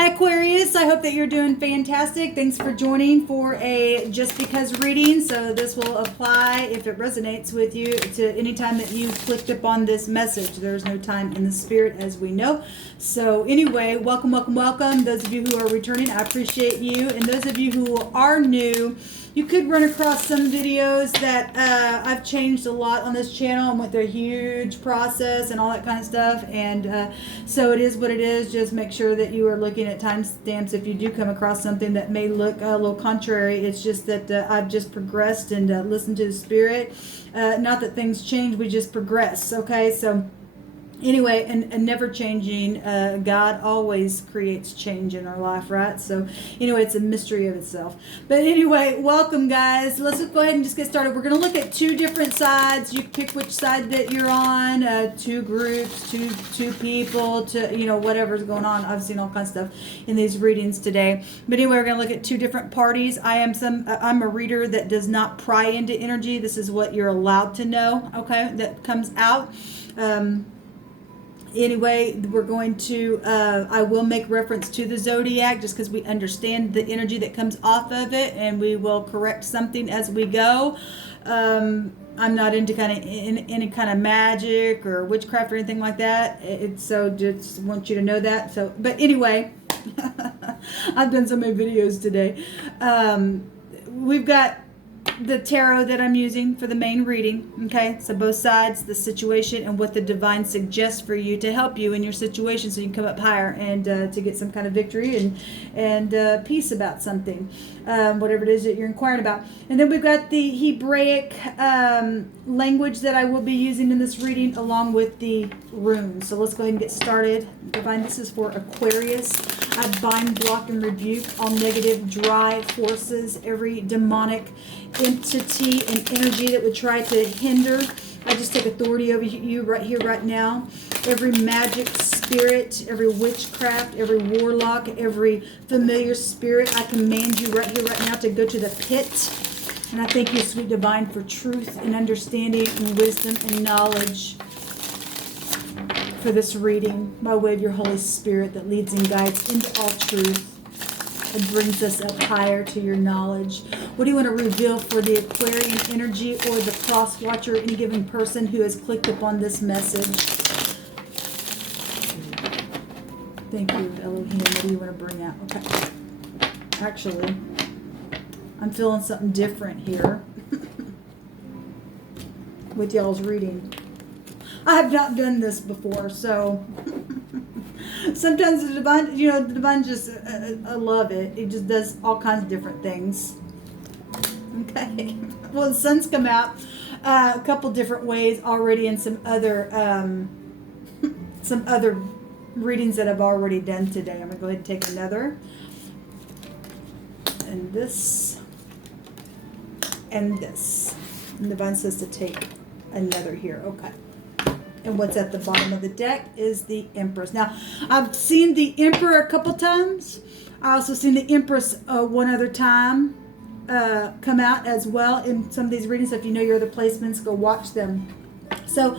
Hi Aquarius, I hope that you're doing fantastic. Thanks for joining for a Just Because reading. So this will apply if it resonates with you to any time that you clicked upon this message. There's no time in the spirit, as we know. So anyway, welcome, welcome, welcome. Those of you who are returning, I appreciate you. And those of you who are new, you could run across some videos that I've changed a lot on this channel and went through a huge process and all that kind of stuff. And so it is what it is. Just make sure that you are looking at timestamps if you do come across something that may look a little contrary. It's just that I've just progressed and listened to the spirit. Not that things change, we just progress. Okay, so anyway, and never changing. God always creates change in our life, right? So anyway, it's a mystery of itself. But anyway, welcome guys. Let's just go ahead and just get started. We're going to look at two different sides. You pick which side that you're on. Two groups, two people, whatever's going on. I've seen all kinds of stuff in these readings today. But anyway, we're going to look at two different parties. I'm a reader that does not pry into energy. This is what you're allowed to know, okay, that comes out. Anyway, we're going to, I will make reference to the zodiac just because we understand the energy that comes off of it, and we will correct something as we go. I'm not into any kind of magic or witchcraft or anything like that. So just want you to know that. So, but anyway, I've done so many videos today. We've got the tarot that I'm using for the main reading. Okay, so both sides, the situation, and what the divine suggests for you to help you in your situation, so you can come up higher and to get some kind of victory and peace about something, whatever it is that you're inquiring about. And then we've got the Hebraic language that I will be using in this reading, along with the runes. So let's go ahead and get started. Divine, this is for Aquarius. I bind, block, and rebuke all negative, dry forces, every demonic entity and energy that would try to hinder. I just take authority over you right here, right now. Every magic spirit, every witchcraft, every warlock, every familiar spirit, I command you right here, right now, to go to the pit. And I thank you, sweet divine, for truth and understanding and wisdom and knowledge for this reading by way of your Holy Spirit that leads and guides into all truth and brings us up higher to your knowledge. What do you want to reveal for the Aquarian energy or the cross watcher, any given person who has clicked upon this message? Thank you, Elohim. What do you want to bring out? Okay. Actually, I'm feeling something different here with y'all's reading. I have not done this before, so sometimes the divine just, I love it. It just does all kinds of different things. Okay. Well, the sun's come out a couple different ways already in some other readings that I've already done today. I'm going to go ahead and take another. And this. And this. And the divine says to take another here. Okay. And what's at the bottom of the deck is the Empress. Now, I've seen the Emperor a couple times. I also seen the Empress one other time come out as well in some of these readings. So if you know your other placements, go watch them. So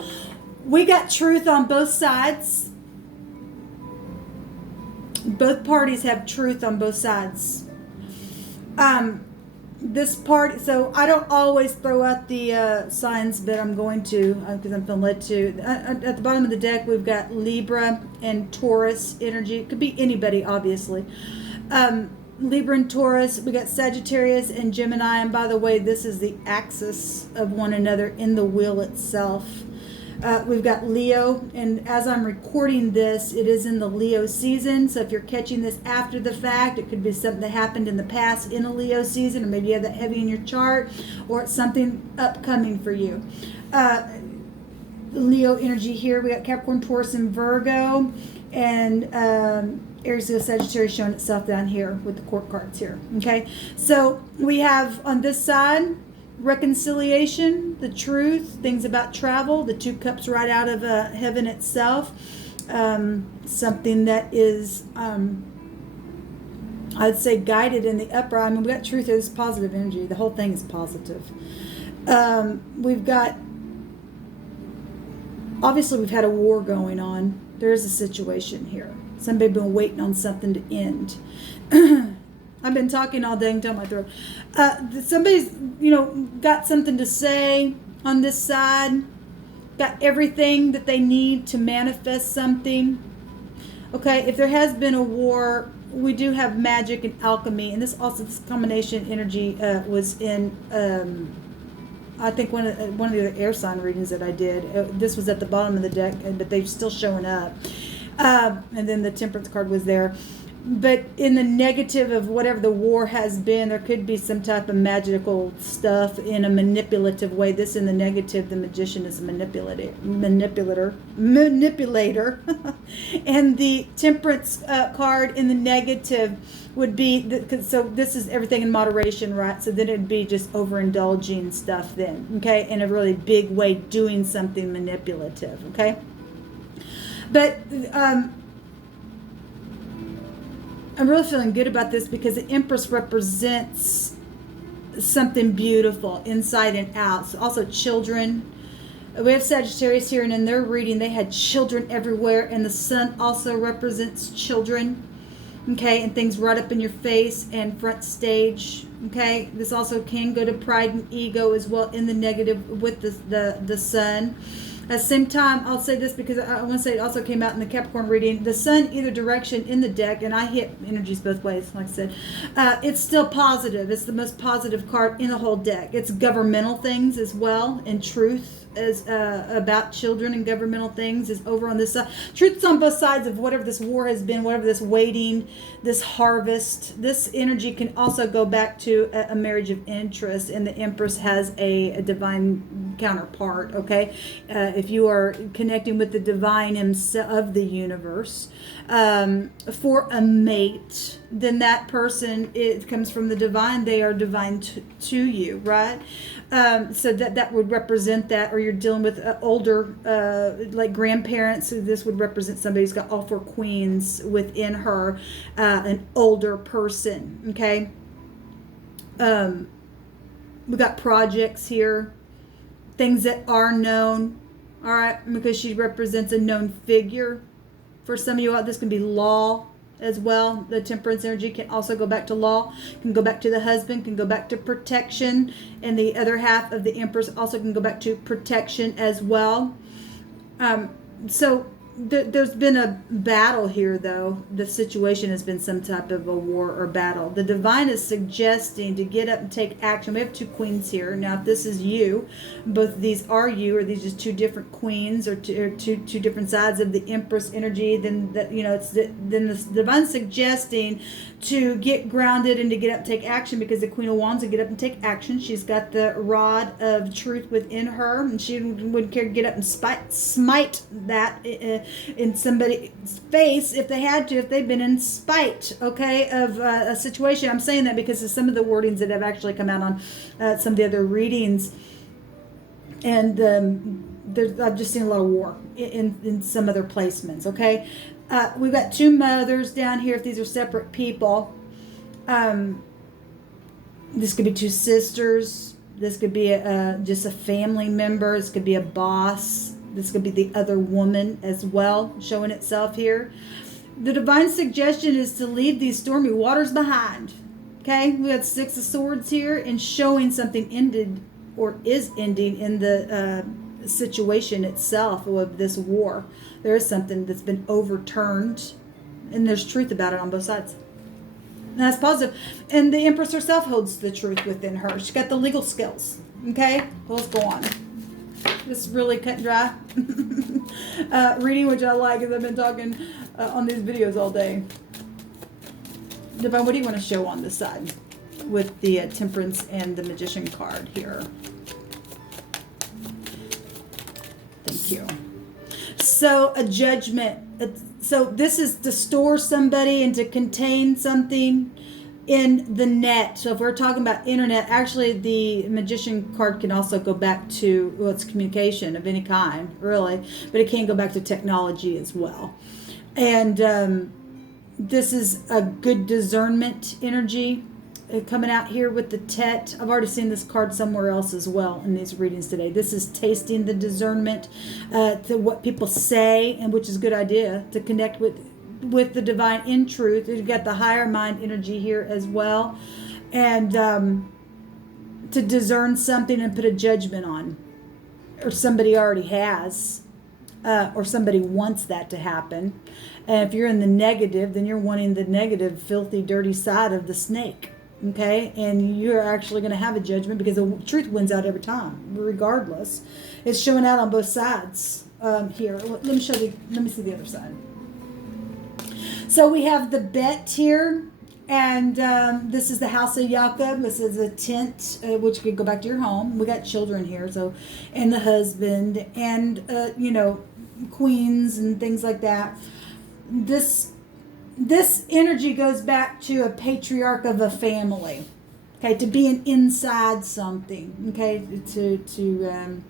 we got truth on both sides. Both parties have truth on both sides. This part, so I don't always throw out the signs, but I'm going to because I'm feeling led to. At the bottom of the deck, we've got Libra and Taurus energy. It could be anybody, obviously. Libra and Taurus. We got Sagittarius and Gemini. And by the way, this is the axis of one another in the wheel itself. We've got Leo, and as I'm recording this, it is in the Leo season. So if you're catching this after the fact, it could be something that happened in the past in a Leo season, or maybe you have that heavy in your chart, or it's something upcoming for you. Leo energy here. We got Capricorn, Taurus, and Virgo, and Aries, Leo, Sagittarius showing itself down here with the court cards here. Okay, so we have on this side reconciliation, the truth, things about travel, the two cups right out of heaven itself. Something that is, I'd say, guided in the upper. I mean, we got truth is positive energy. The whole thing is positive. We've got, obviously, we've had a war going on. There's a situation here. Somebody been waiting on something to end. I've been talking all day until my throat. Somebody's, got something to say on this side. Got everything that they need to manifest something. Okay, if there has been a war, we do have magic and alchemy, and this combination energy was in. I think one of the other air sign readings that I did. This was at the bottom of the deck, but they're still showing up. And then the Temperance card was there. But in the negative of whatever the war has been, there could be some type of magical stuff in a manipulative way. This in the negative, the Magician is a manipulator. And the Temperance card in the negative would be, so this is everything in moderation, right? So then it'd be just overindulging stuff then, okay? In a really big way, doing something manipulative, okay? But I'm really feeling good about this because the Empress represents something beautiful inside and out. So also children. We have Sagittarius here, and in their reading, they had children everywhere, and the Sun also represents children. Okay, and things right up in your face and front stage. Okay, this also can go to pride and ego as well in the negative with the Sun. At the same time, I'll say this because I want to say it also came out in the Capricorn reading. The Sun either direction in the deck, and I hit energies both ways, like I said. It's still positive. It's the most positive card in the whole deck. It's governmental things as well, and truth is about children and governmental things is over on this side. Truth's on both sides of whatever this war has been, whatever this waiting, this harvest. This energy can also go back to a marriage of interest, and the Empress has a divine counterpart, okay? If you are connecting with the divine of the universe for a mate, then that person, it comes from the divine. They are divine to you, right? So that would represent that, or you're dealing with older, like grandparents. So this would represent somebody who's got all four queens within her, an older person, okay? We got projects here, things that are known, all right, because she represents a known figure. For some of you out, this can be law as well. The Temperance energy can also go back to law, can go back to the husband, can go back to protection, and the other half of the Empress also can go back to protection as well. So there's been a battle here, though. The situation has been some type of a war or battle. The divine is suggesting to get up and take action. We have two queens here. Now, if this is you, both of these are you, or these just two different queens, or two different sides of the Empress energy, then then the divine suggesting to get grounded and to get up and take action, because the Queen of Wands will get up and take action. She's got the rod of truth within her, and she wouldn't care to get up and smite that in somebody's face if they had to, if they've been in spite, okay, of a situation. I'm saying that because of some of the wordings that have actually come out on some of the other readings, and I've just seen a lot of war in some other placements, okay? We've got two mothers down here. If these are separate people, this could be two sisters. This could be just a family member. This could be a boss. This could be the other woman as well, showing itself here. The divine suggestion is to leave these stormy waters behind. Okay, we had Six of Swords here, and showing something ended or is ending in the situation itself of this war. There is something that's been overturned, and there's truth about it on both sides. And that's positive. And the Empress herself holds the truth within her. She's got the legal skills. Okay, well, let's go on. This is really cut and dry reading, which I like, because I've been talking on these videos all day. Divine, what do you want to show on this side with the Temperance and the Magician card here? Thank you. So, a judgment. So this is to store somebody and to contain something in the net. So if we're talking about internet, actually the Magician card can also go back to, well, it's communication of any kind, really, but it can go back to technology as well. And this is a good discernment energy coming out here with the Tet. I've already seen this card somewhere else as well in these readings today. This is tasting the discernment to what people say, and which is a good idea to connect with with the divine in truth. You've got the higher mind energy here as well. And to discern something and put a judgment on. Or somebody already has. Or somebody wants that to happen. And if you're in the negative, then you're wanting the negative, filthy, dirty side of the snake. Okay? And you're actually going to have a judgment because the truth wins out every time, regardless. It's showing out on both sides. Here, let me see the other side. So we have the bet here, and this is the house of Jacob. This is a tent, which could go back to your home. We got children here, so, and the husband, and queens and things like that. This energy goes back to a patriarch of a family. Okay, to being inside something. Okay, to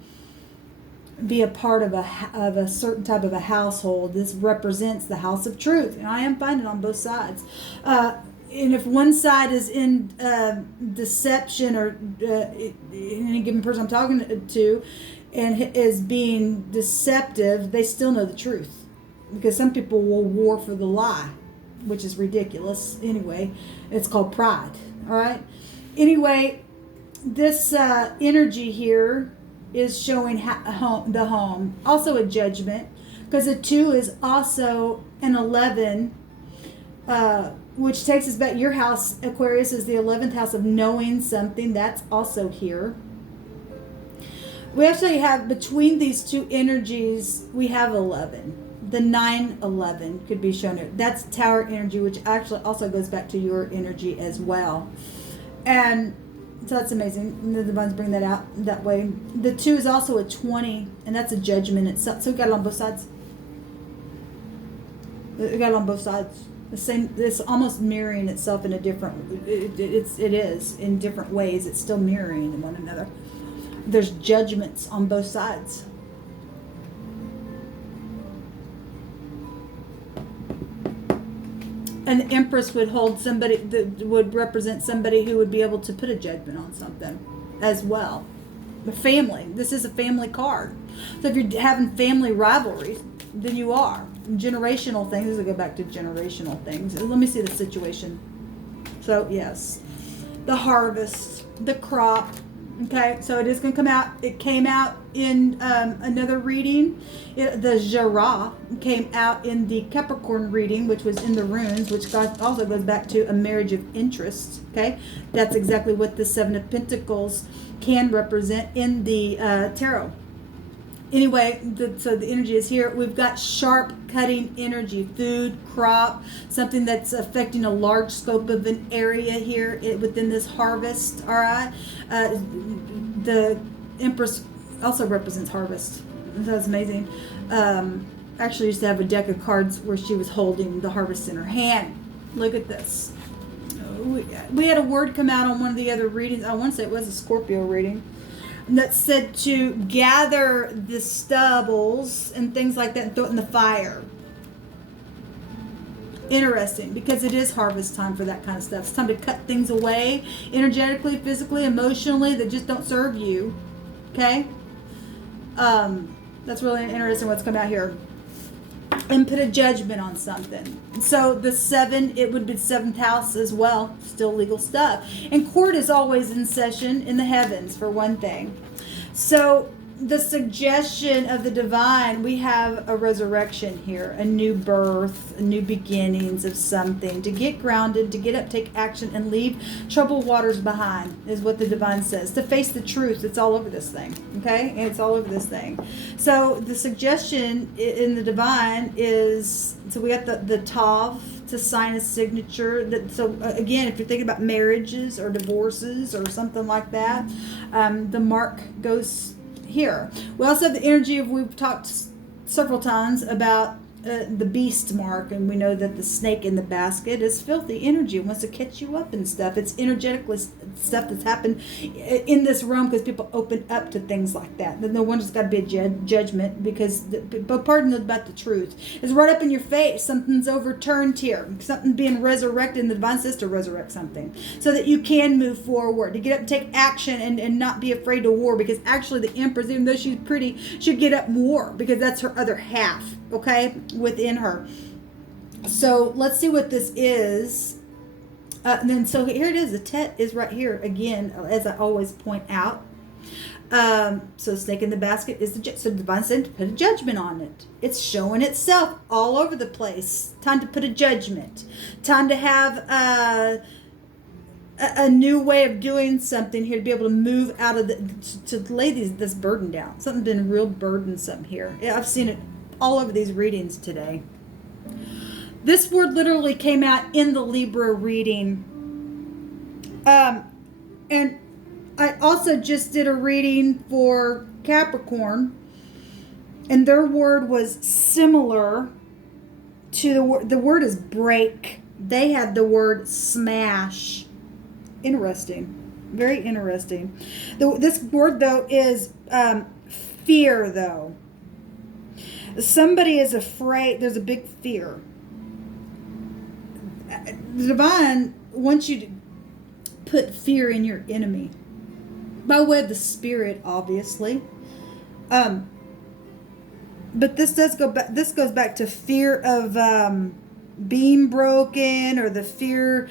be a part of a certain type of a household. This represents the house of truth, and I am finding on both sides. And if one side is in deception, or any given person I'm talking to, and is being deceptive, they still know the truth, because some people will war for the lie, which is ridiculous. Anyway, it's called pride. All right. Anyway, this energy here is showing the home. Also a judgment, because a 2 is also an 11, which takes us back. Your house, Aquarius, is the 11th house of knowing something. That's also here. We actually have, between these two energies, we have 11. The 9-11 could be shown here. That's tower energy, which actually also goes back to your energy as well. And so that's amazing. The divines bring that out that way. The 2 is also a 20, and that's a judgment itself. So we got it on both sides. We got it on both sides. The same. It's almost mirroring itself in a different. It is in different ways. It's still mirroring one another. There's judgments on both sides. An empress would hold somebody that would represent somebody who would be able to put a judgment on something as well. The family. This is a family card. So if you're having family rivalries, then you are. Generational things. This will go back to generational things. Let me see the situation. So yes, the harvest, the crop. Okay, so it is going to come out. It came out in another reading. The ShAhH came out in the Capricorn reading, which was in the runes, which also goes back to a marriage of interest. Okay, that's exactly what the 7 of Pentacles can represent in the tarot. Anyway, so the energy is here. We've got sharp cutting energy, food, crop, something that's affecting a large scope of an area here within this harvest. All right. The Empress also represents harvest. That's amazing. Actually used to have a deck of cards where she was holding the harvest in her hand. Look at this. We had a word come out on one of the other readings. I want to say it was a Scorpio reading. That said to gather the stubbles and things like that and throw it in the fire. Interesting, because it is harvest time for that kind of stuff. It's time to cut things away, energetically, physically, emotionally, that just don't serve you. Okay? That's really interesting what's come out here. And put a judgment on something. So the 7, it would be 7th house as well. Still legal stuff. And court is always in session in the heavens, for one thing. So the suggestion of the divine, we have a resurrection here, a new birth, a new beginnings of something. To get grounded, to get up, take action, and leave troubled waters behind, is what the divine says. To face the truth. It's all over this thing. Okay? It's all over this thing. So the suggestion in the divine is, so we got the Tav to sign a signature. So again, if you're thinking about marriages or divorces or something like that, the mark goes here. We also have the energy of, we've talked several times about the beast mark, and we know that the snake in the basket is filthy energy. It wants to catch you up and stuff. It's energetically stuff that's happened in this realm because people open up to things like that. Then no wonder it's got to be a judgment, because but pardon about the truth. It's right up in your face. Something's overturned here. Something being resurrected, and the divine says to resurrect something so that you can move forward, to get up and take action and not be afraid to war, because actually the Empress, even though she's pretty, should get up and war, because that's her other half. Okay, within her. So let's see what this is. And then, so here it is. The Tet is right here again, as I always point out. So snake in the basket is so the divine said to put a judgment on it. It's showing itself all over the place. Time to put a judgment. Time to have a new way of doing something here, to be able to move out of to lay this burden down. Something's been real burdensome here. Yeah, I've seen it all over these readings today. This word literally came out in the Libra reading. And I also just did a reading for Capricorn, and their word was similar to the word is break. They had the word smash. Interesting. Very interesting. This word, though, is fear, though. Somebody is afraid. There's a big fear. The divine wants you to put fear in your enemy. By way of the spirit, obviously. But this does go back. This goes back to fear of being broken, or the fear.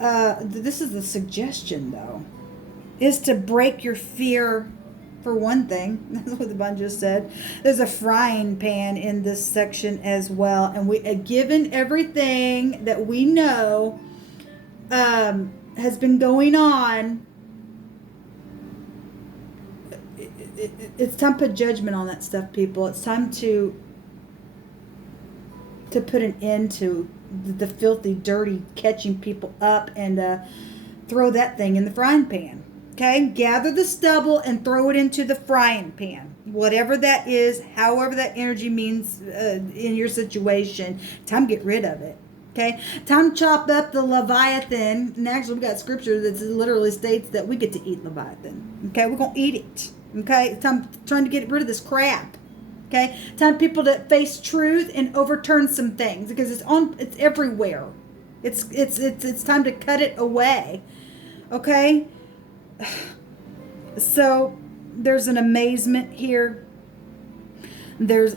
This is the suggestion, though, is to break your fear. For one thing, that's what the Bible just said. There's a frying pan in this section as well, and we, given everything that we know has been going on. It's time to put judgment on that stuff, people. It's time to put an end to the filthy, dirty, catching people up and throw that thing in the frying pan. Okay? Gather the stubble and throw it into the frying pan. Whatever that is, however that energy means in your situation, time to get rid of it. Okay? Time to chop up the Leviathan. And actually, we got scripture that literally states that we get to eat Leviathan. Okay? We're going to eat it. Okay, it's time trying to get rid of this crap. Okay, time people to face truth and overturn some things, because it's everywhere. It's time to cut it away. Okay, so there's an amazement here. There's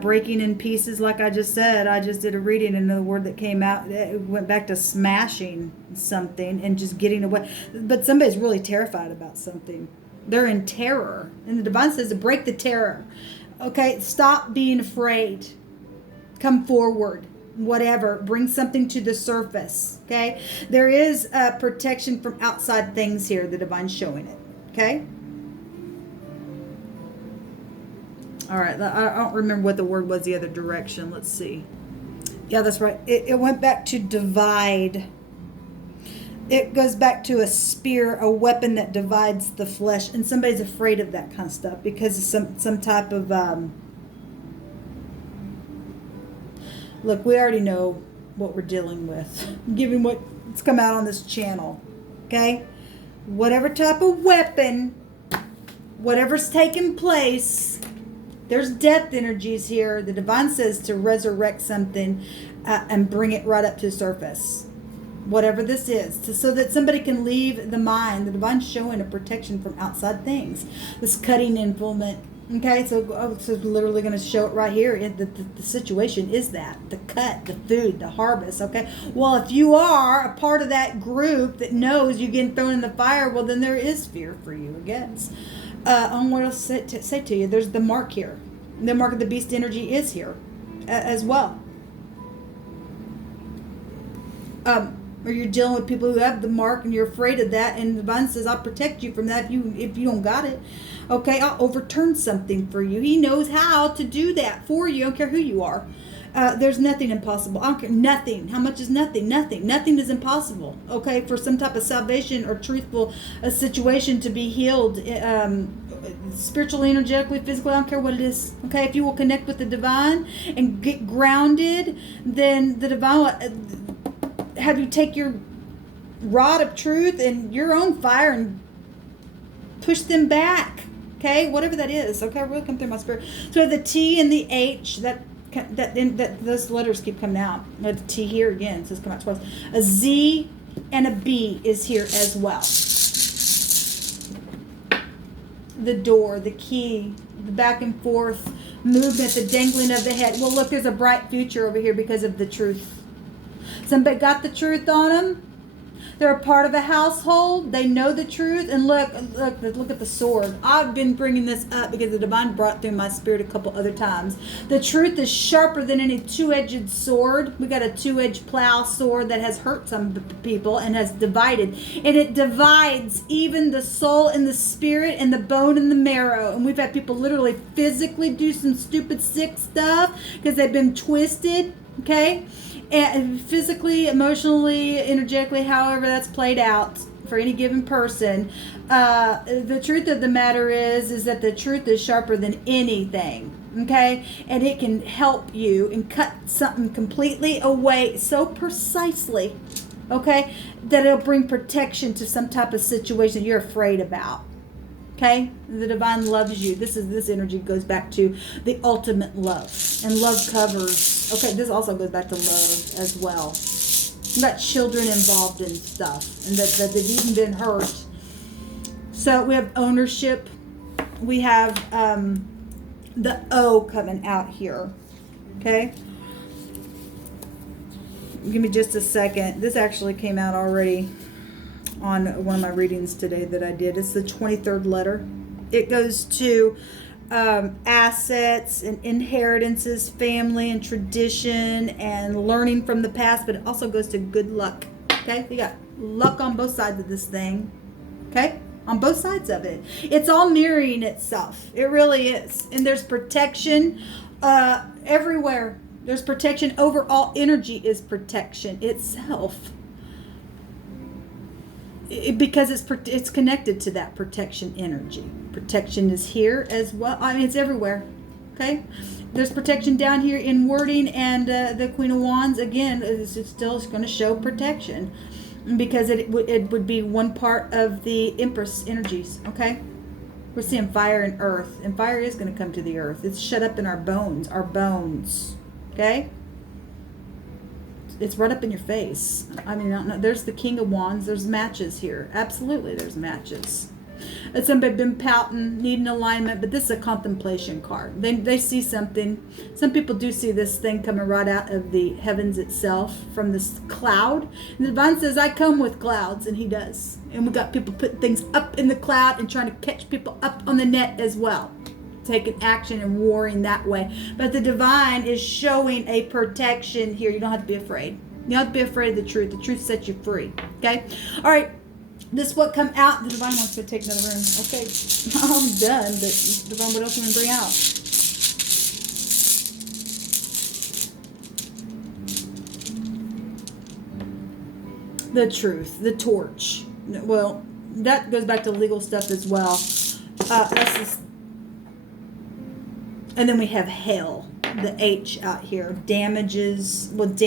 breaking in pieces, like I just said. I just did a reading, and the word that came out, it went back to smashing something and just getting away. But somebody's really terrified about something. They're in terror. And the divine says to break the terror. Okay, stop being afraid. Come forward. Whatever. Bring something to the surface. Okay? There is protection from outside things here. The divine's showing it. Okay? All right, I don't remember what the word was the other direction. Let's see. Yeah, that's right. It went back to divide. It goes back to a spear, a weapon that divides the flesh. And somebody's afraid of that kind of stuff because of some type of... Look, we already know what we're dealing with, given what's come out on this channel. Okay? Whatever type of weapon, whatever's taking place... There's death energies here. The divine says to resurrect something and bring it right up to the surface. Whatever this is. So that somebody can leave the mind. The divine's showing a protection from outside things. This cutting influence. Okay, so it's literally going to show it right here. The situation is that. The cut, the food, the harvest. Okay, well, if you are a part of that group that knows you're getting thrown in the fire, well, then there is fear for you, I guess. On what else to say to you, there's the mark here. The mark of the beast energy is here as well. Or you're dealing with people who have the mark and you're afraid of that, and the divine says, I'll protect you from that if you don't got it. Okay, I'll overturn something for you. He knows how to do that for you. I don't care who you are. There's nothing impossible. I don't care. Nothing. How much is nothing? Nothing. Nothing is impossible. Okay, for some type of salvation or truthful situation to be healed, spiritually, energetically, physically, I don't care what it is. Okay, if you will connect with the divine and get grounded, then the divine will have you take your rod of truth and your own fire and push them back. Okay, whatever that is. Okay, really come through my spirit. So the T and the H, that those letters keep coming out. The T here again, it says come out twice. A Z and a B is here as well. The door, the key, the back and forth movement, the dangling of the head. Well, look, there's a bright future over here because of the truth. Somebody got the truth on them. They're a part of a household. They know the truth. And look at the sword. I've been bringing this up because the divine brought through my spirit a couple other times. The truth is sharper than any two-edged sword. We got a two-edged plow sword that has hurt some people and has divided. And it divides even the soul and the spirit and the bone and the marrow. And we've had people literally physically do some stupid sick stuff because they've been twisted. Okay? And physically, emotionally, energetically, however that's played out for any given person. The truth of the matter is that the truth is sharper than anything. Okay? And it can help you and cut something completely away so precisely. Okay? That it'll bring protection to some type of situation you're afraid about. Okay? The divine loves you. This energy goes back to the ultimate love. And love covers. Okay, this also goes back to love as well. We've got children involved in stuff. And that they've even been hurt. So we have ownership. We have the O coming out here. Okay? Give me just a second. This actually came out already on one of my readings today that I did. It's the 23rd letter. It goes to assets and inheritances, family and tradition and learning from the past, but it also goes to good luck. Okay? You got luck on both sides of this thing. Okay? On both sides of it. It's all mirroring itself. It really is. And there's protection everywhere. There's protection. Overall energy is protection itself. Because it's connected to that protection energy. Protection is here as well. I mean, it's everywhere. Okay? There's protection down here in wording, and the Queen of Wands, again, it's still going to show protection. Because it would be one part of the Empress energies. Okay? We're seeing fire and earth. And fire is going to come to the earth. It's shut up in our bones. Our bones. Okay? It's right up in your face. I mean, there's the King of Wands. There's matches here. Absolutely, there's matches. It's somebody been pouting, needing alignment, but this is a contemplation card. They see something. Some people do see this thing coming right out of the heavens itself from this cloud. And the divine says, I come with clouds, and he does. And we got people putting things up in the cloud and trying to catch people up on the net as well. Taking action and warring that way. But the divine is showing a protection here. You don't have to be afraid. You don't have to be afraid of the truth. The truth sets you free. Okay? All right. This what come out. The divine wants to take another room. Okay. I'm done. But divine, what else can we bring out? The truth. The torch. Well, that goes back to legal stuff as well. That's just. And then we have hell, the H out here. Damages with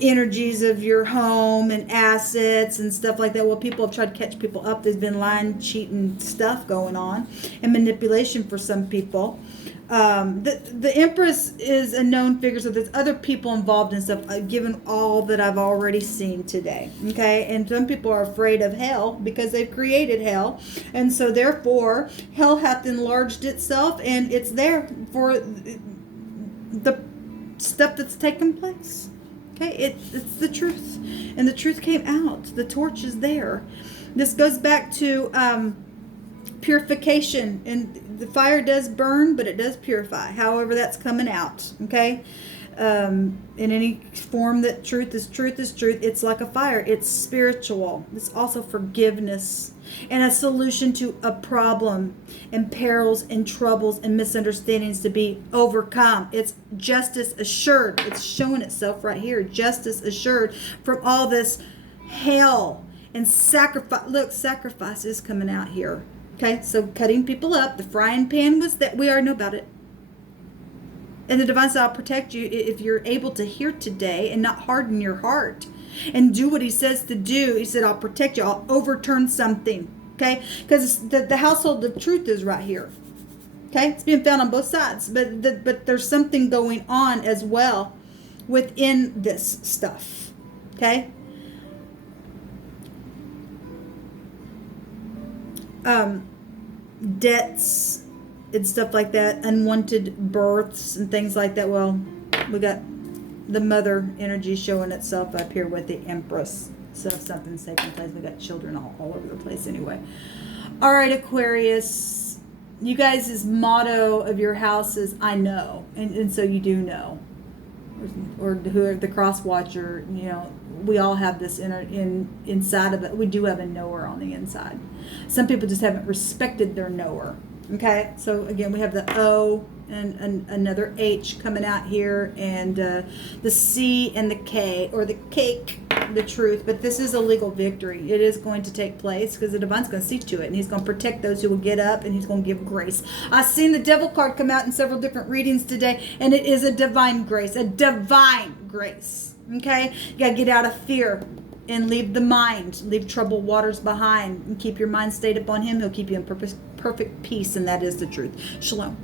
energies of your home and assets and stuff like that. Well, people have tried to catch people up. There's been lying, cheating stuff going on and manipulation for some people. The Empress is a known figure, so there's other people involved in stuff, given all that I've already seen today. Okay, and some people are afraid of hell because they've created hell, and so therefore hell hath enlarged itself, and it's there for the stuff that's taken place. Okay, it's the truth, and the truth came out. The torch is there. This goes back to purification, and the fire does burn, but it does purify. However, that's coming out. Okay, in any form that truth is truth is truth. It's like a fire. It's spiritual. It's also forgiveness and a solution to a problem and perils and troubles and misunderstandings to be overcome. It's justice assured. It's showing itself right here. Justice assured from all this hell and sacrifice. Look, sacrifice is coming out here. Okay, so cutting people up. The frying pan was that. We already know about it. And the divine said, I'll protect you if you're able to hear today and not harden your heart and do what he says to do. He said, I'll protect you. I'll overturn something. Okay, because the household of truth is right here. Okay, it's being found on both sides. But there's something going on as well within this stuff. Okay. debts and stuff like that, unwanted births and things like that. Well, we got the mother energy showing itself up here with the Empress. So if something's taking place, we got children all over the place anyway. All right, Aquarius, you guys' motto of your house is I know, and so you do know. Or who are the cross watcher, you know, we all have this inside of it. We do have a knower on the inside. Some people just haven't respected their knower. Okay, so again, we have the O and another H coming out here, and the C and the K, or the cake, the truth. But this is a legal victory. It is going to take place because the divine's going to see to it, and he's going to protect those who will get up, and he's going to give grace. I've seen the devil card come out in several different readings today, and it is a divine grace, a divine grace. Okay, you got to get out of fear and leave the mind, leave troubled waters behind, and keep your mind stayed upon him. He'll keep you in perfect peace, and that is the truth. Shalom.